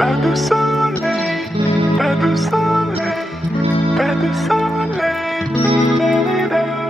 Pas de soleil, pas de soleil, pas de soleil. Da-da-da.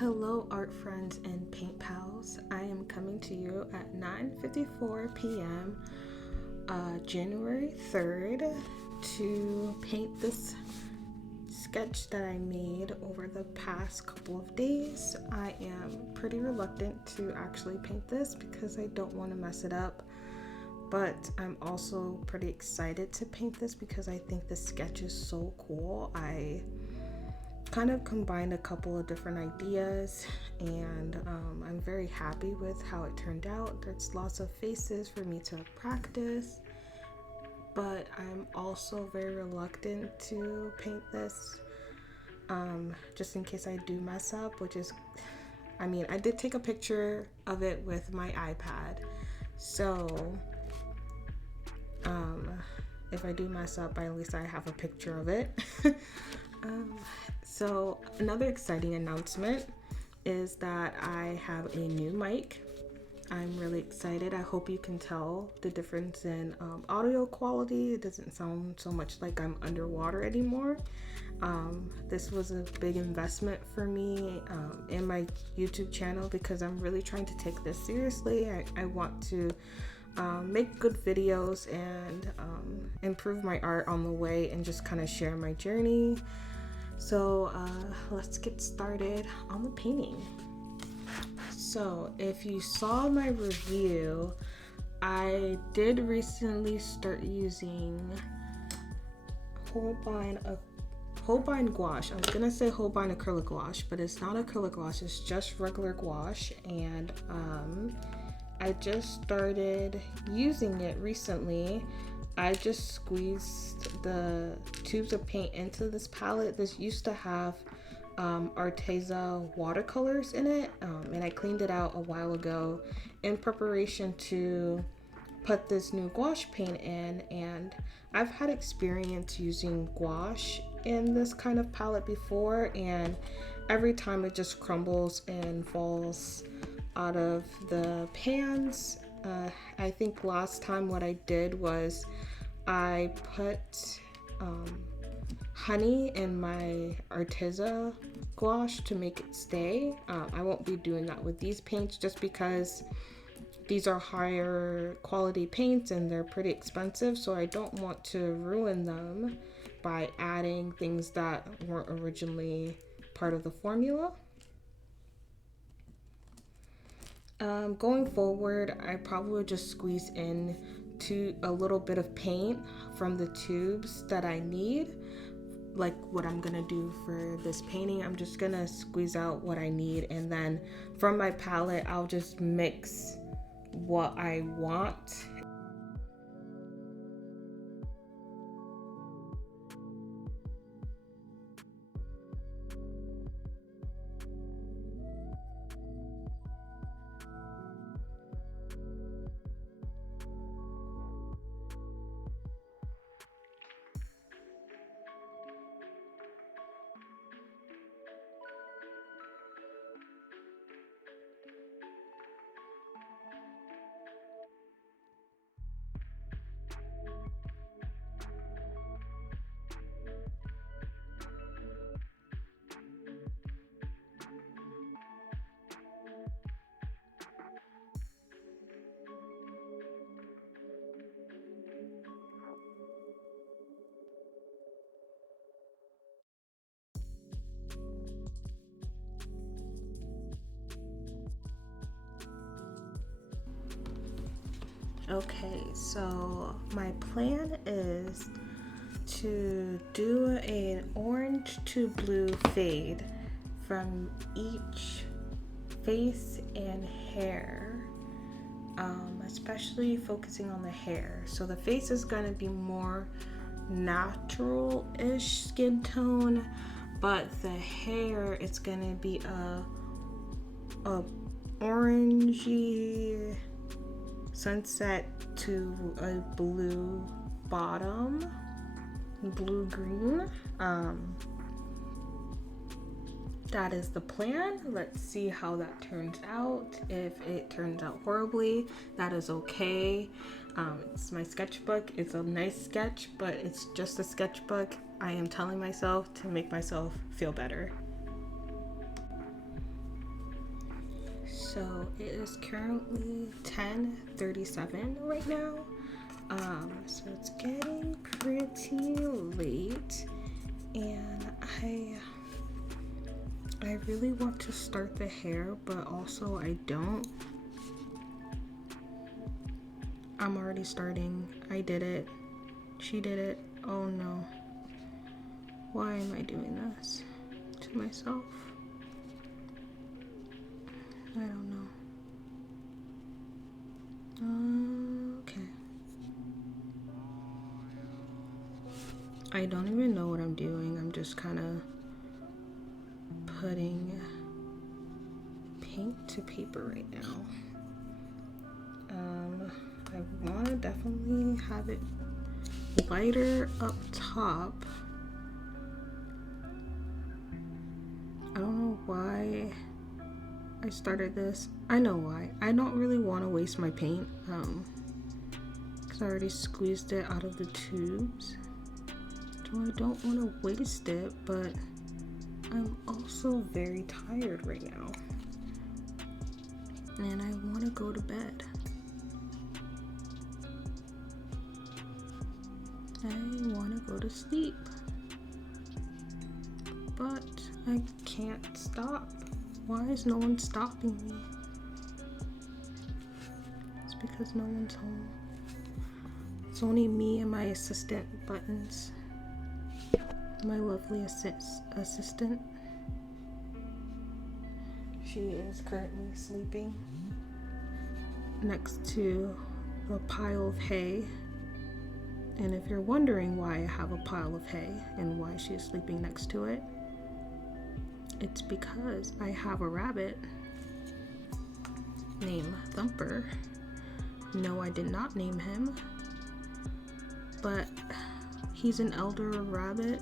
Hello, art friends and paint pals. I am coming to you at 9:54 p.m. January 3rd to paint this sketch that I made over the past couple of days. I am pretty reluctant to actually paint this because I don't want to mess it up, but I'm also pretty excited to paint this because I think the sketch is so cool. I kind of combined a couple of different ideas, and I'm very happy with how it turned out. There's lots of faces for me to practice, but I'm also very reluctant to paint this, just in case I do mess up, which is, I mean, I did take a picture of it with my iPad, so if I do mess up, at least I have a picture of it. So another exciting announcement is that I have a new mic. I'm really excited. I hope you can tell the difference in audio quality. It doesn't sound so much like I'm underwater anymore. This was a big investment for me in my YouTube channel because I'm really trying to take this seriously. I want to make good videos and improve my art on the way and just kind of share my journey. So let's get started on the painting. So if you saw my review, I did recently start using Holbein gouache. I was gonna say Holbein acrylic gouache, but it's not acrylic gouache, it's just regular gouache. And I just started using it recently. I just squeezed the tubes of paint into this palette. This used to have Arteza watercolors in it, and I cleaned it out a while ago in preparation to put this new gouache paint in. And I've had experience using gouache in this kind of palette before, and every time it just crumbles and falls out of the pans. I think last time what I did was I put honey in my Arteza gouache to make it stay. I won't be doing that with these paints just because these are higher quality paints and they're pretty expensive, so I don't want to ruin them by adding things that weren't originally part of the formula. Going forward, I probably just squeeze in a little bit of paint from the tubes that I need. Like what I'm gonna do for this painting, I'm just gonna squeeze out what I need, and then from my palette, I'll just mix what I want. Okay, so my plan is to do an orange to blue fade from each face and hair, especially focusing on the hair. So the face is going to be more natural-ish skin tone, but the hair, it's going to be a orangey sunset to a blue bottom, blue green. That is the plan. Let's see how that turns out. If it turns out horribly, that is okay. It's my sketchbook. It's a nice sketch, but it's just a sketchbook. I am telling myself to make myself feel better. So it is currently 10:37 right now. So it's getting pretty late, and I really want to start the hair, but also I don't. I'm already starting. I did it. She did it. Oh no. Why am I doing this? to myself. I don't know. Okay. I don't even know what I'm doing. I'm just kind of putting paint to paper right now. I want to definitely have it lighter up top. I don't know why I started this. I know why. I don't really want to waste my paint because I already squeezed it out of the tubes. So I don't want to waste it, but I'm also very tired right now. And I want to go to bed. I want to go to sleep. But I can't stop. Why is no one stopping me? It's because no one's home. It's only me and my assistant Buttons. My lovely assistant. She is currently sleeping next to a pile of hay. And if you're wondering why I have a pile of hay and why she is sleeping next to it, it's because I have a rabbit named Thumper. No, I did not name him, but he's an elderly rabbit,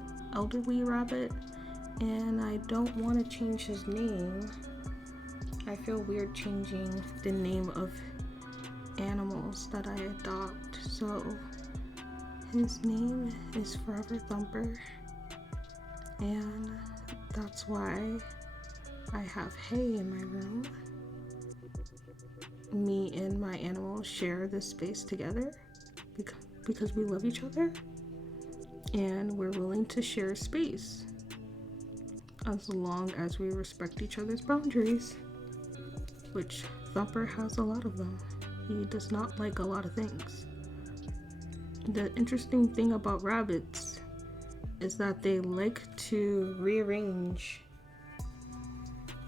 and I don't want to change his name. I feel weird changing the name of animals that I adopt, so his name is Forever Thumper, and that's why I have hay in my room. Me and my animals share this space together because we love each other and we're willing to share space as long as we respect each other's boundaries, which Thumper has a lot of them. He does not like a lot of things. The interesting thing about rabbits is that they like to rearrange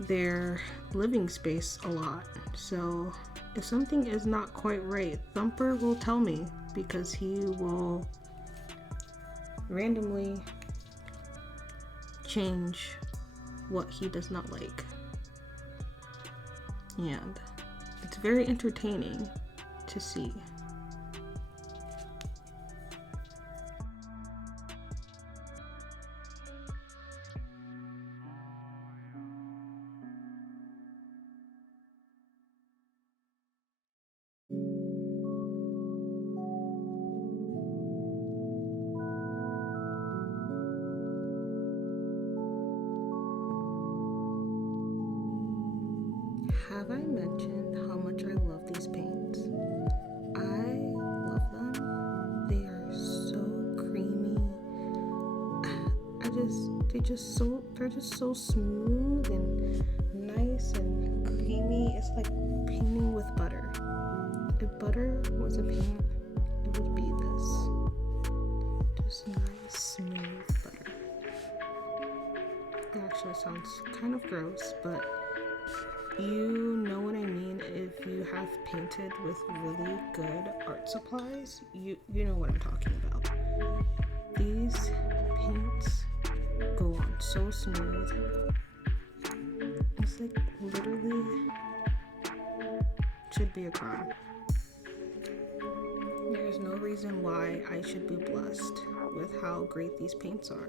their living space a lot. So if something is not quite right, Thumper will tell me because he will randomly change what he does not like. And it's very entertaining to see. Have I mentioned how much I love these paints? I love them. They are so creamy. They're just so smooth and nice and creamy. It's like painting with butter. If butter was a paint, it would be this. Just nice, smooth butter. It actually sounds kind of gross, but you know what I mean. If you have painted with really good art supplies, you know what I'm talking about. These paints go on so smooth. It's like literally should be a crime. There's no reason why I should be blessed with how great these paints are.